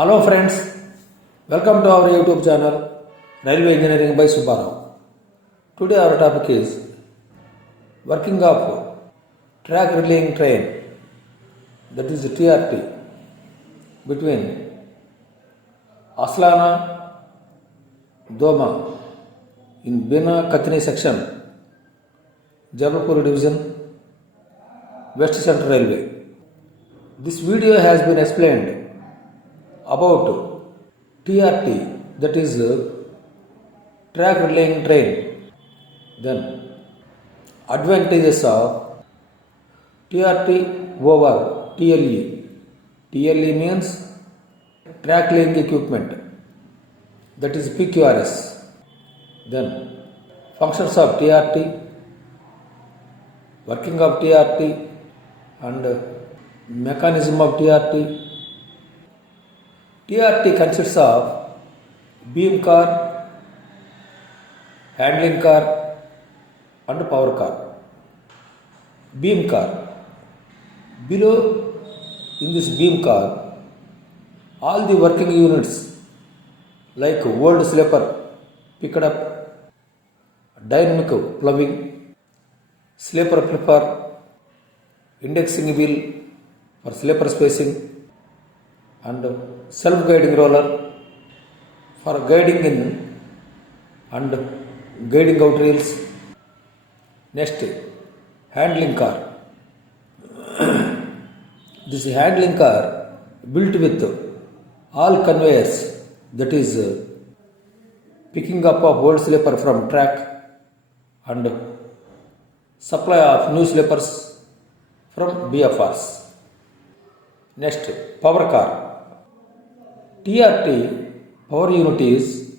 Hello friends, welcome to our YouTube channel Railway Engineering by Subbarao. Today our topic is working of track relaying train, that is TRT, between Aslana-Damoh in Bina-Katni section, Jabalpur division, West Central Railway. This video has been explained about TRT, that is track relaying train. Then advantages of TRT over TLE. TLE means track laying equipment, that is PQRS. Then functions of TRT, working of TRT and mechanism of TRT. TRT consists of beam car, handling car and power car. Beam car. Below in this beam car, all the working units like old sleeper, picked up, dynamic ploughing, sleeper flipper, indexing wheel for sleeper spacing, and self-guiding roller for guiding in and guiding out rails. Next, handling car. This handling car built with all conveyors, that is picking up of old sleeper from track and supply of new sleepers from BFRs. Next, power car. TRT power unit is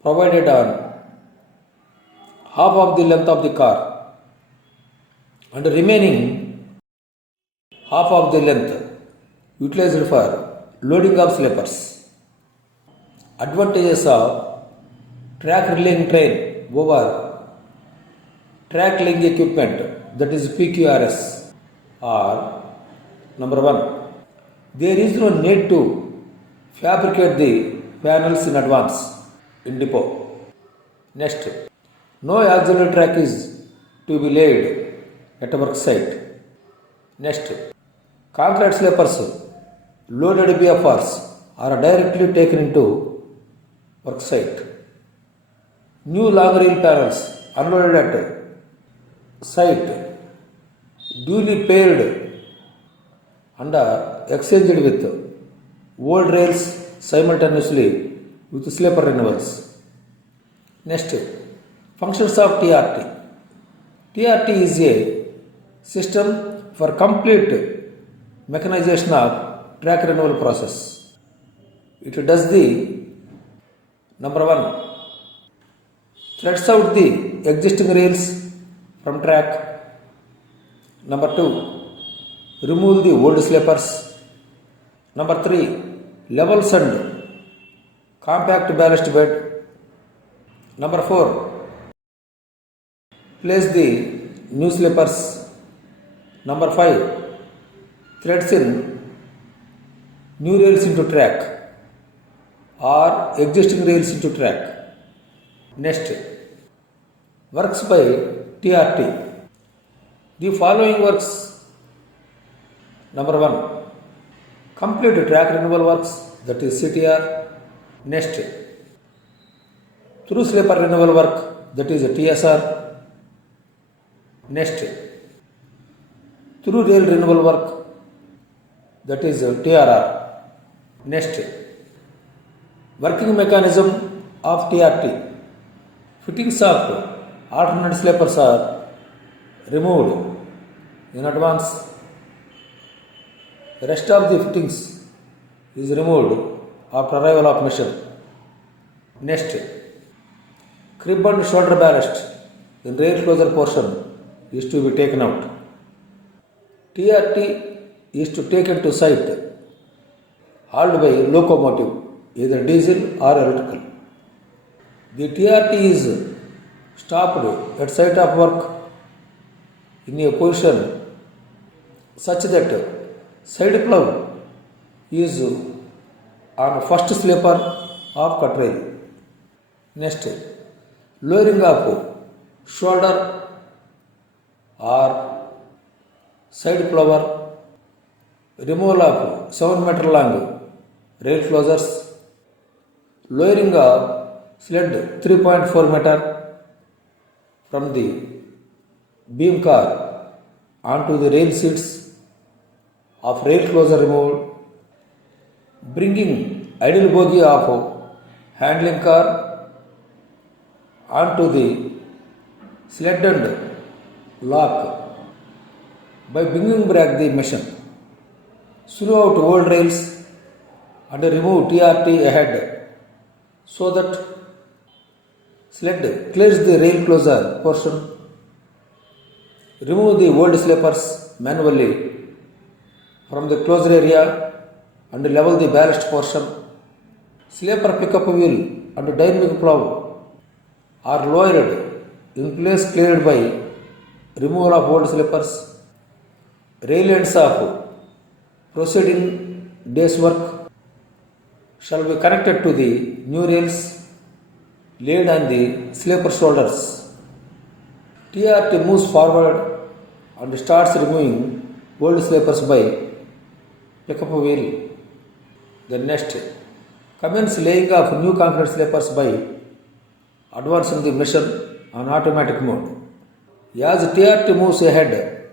provided on half of the length of the car and remaining half of the length utilized for loading of sleepers. Advantages of track relaying train over track laying equipment, that is PQRS, are: number one, there is no need to fabricate the panels in advance in depot. Next, no auxiliary track is to be laid at a work site. Next, concrete sleepers loaded BFRs are directly taken into work site. New long reel panels unloaded at site, duly paid and exchanged with old rails simultaneously with sleeper renewals. Next, functions of TRT. TRT is a system for complete mechanization of track renewal process. It does the: number one, threads out the existing rails from track. Number two, remove the old sleepers. Number three, levels and compact ballast bed. Number four, place the new sleepers. Number five, threads in new rails into track or existing rails into track. Next, works by TRT. The following works: number one, complete track renewal works, that is CTR. Next, through sleeper renewal work, that is TSR. Next, through rail renewal work, that is TRR. Next, working mechanism of TRT. Fittings of alternate sleepers are removed in advance. The rest of the fittings is removed after arrival of machine. Next, crib and shoulder ballast in rail closure portion is to be taken out. TRT is to take into site hauled by locomotive, either diesel or electrical. The TRT is stopped at site of work in a position such that side plough is on first sleeper of cut rail. Next, lowering of shoulder or side plough, removal of 7 meter long rail closures, lowering of sled 3.4 meter from the beam car onto the rail seats of rail closure removal, bringing idle bogie of handling car onto the sled and lock by bringing back the machine, slew out old rails and remove TRT ahead so that sled clears the rail closure portion, remove the old sleepers manually from the closure area and level the ballast portion. Sleeper pickup wheel and dynamic plough are lowered in place, cleared by removal of old sleepers. Rail ends of proceeding day's work shall be connected to the new rails laid on the sleeper shoulders. TRT moves forward and starts removing old sleepers by pickup wheel. Then next, commence laying of new concrete sleepers by advancing the machine on automatic mode. As TRT moves ahead,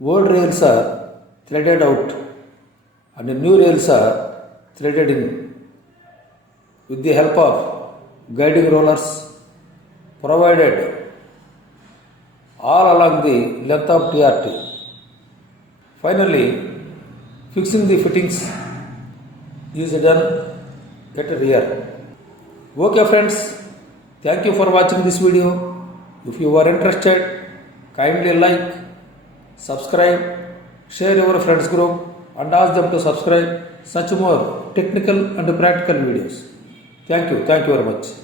old rails are threaded out and new rails are threaded in with the help of guiding rollers provided all along the length of TRT. Finally, fixing the fittings is done at rear. Okay friends, thank you for watching this video. If you are interested, kindly like, subscribe, share your friends group and ask them to subscribe such more technical and practical videos. Thank you very much.